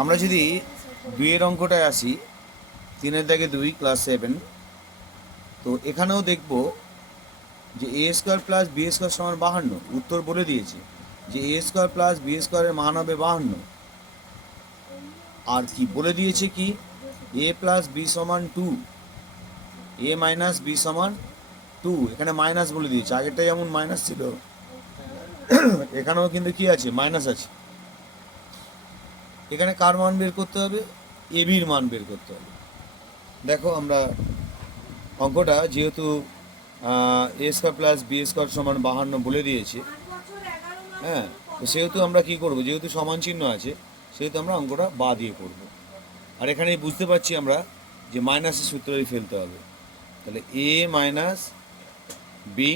আমরা যদি 2-এর অঙ্কটায় আসি, 3-এর দাগে 2 ক্লাস 7, তো এখানেও দেখব যে এ স্কোয়ার প্লাস বি স্কোয়ার সমান 52। উত্তর বলে দিয়েছে যে এ স্কোয়ার প্লাস বি স্কোয়ারের মান হবে 52। আর কি বলে দিয়েছে কি, এ প্লাস বি সমান 2, এ মাইনাস বি সমান 2। এখানে মাইনাস বলে দিয়েছে, আগেরটা যেমন মাইনাস ছিল এখানেও কিন্তু কি আছে, মাইনাস আছে। এখানে কার মান বের করতে হবে, এ বির মান বের করতে হবে। দেখো আমরা অঙ্কটা যেহেতু এ স্কোয়ার প্লাস বি স্কোয়ার সমান 52 বলে দিয়েছে, হ্যাঁ, তো সেহেতু আমরা কি করব, যেহেতু সমান চিহ্ন আছে সেহেতু আমরা অঙ্কটা বা দিয়ে করব। আর এখানে বুঝতে পারছি আমরা যে মাইনাসের সূত্রই ফেলতে হবে। তাহলে a minus b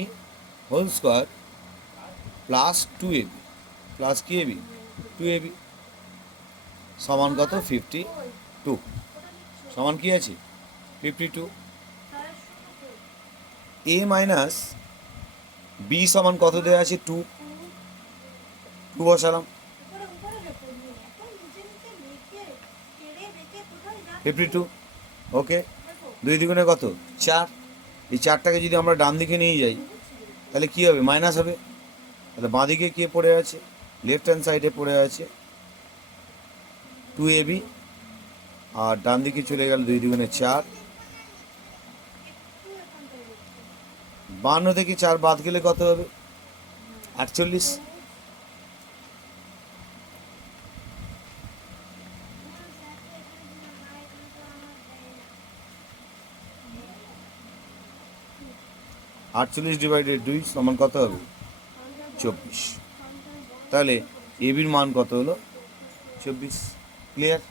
whole square plus 2ab plus কি এবি 2ab সমান কত, 52। সমান কি আছে, 52। এ মাইনাস বি সমান কত দেওয়া আছে, 2। 2 বসালাম, 52। ওকে, 2 দ্বিগুণে কত, 4। এই 4টাকে যদি আমরা ডান দিকে নিয়ে যাই তাহলে কি হবে, মাইনাস হবে। তাহলে বাঁ দিকে কে পড়ে আছে, লেফট হ্যান্ড সাইডে পড়ে আছে 2ab, আর ডান দিকে চলে গেল 2 দ্বিগুণে 4। 52 থেকে 4 বাদ গেলে কত হবে, 48। আটচল্লিশ ডিভাইডেড 2 সমান কত হবে, 24। তাহলে এ বির মান কত হলো, 24। ক্লিয়ার।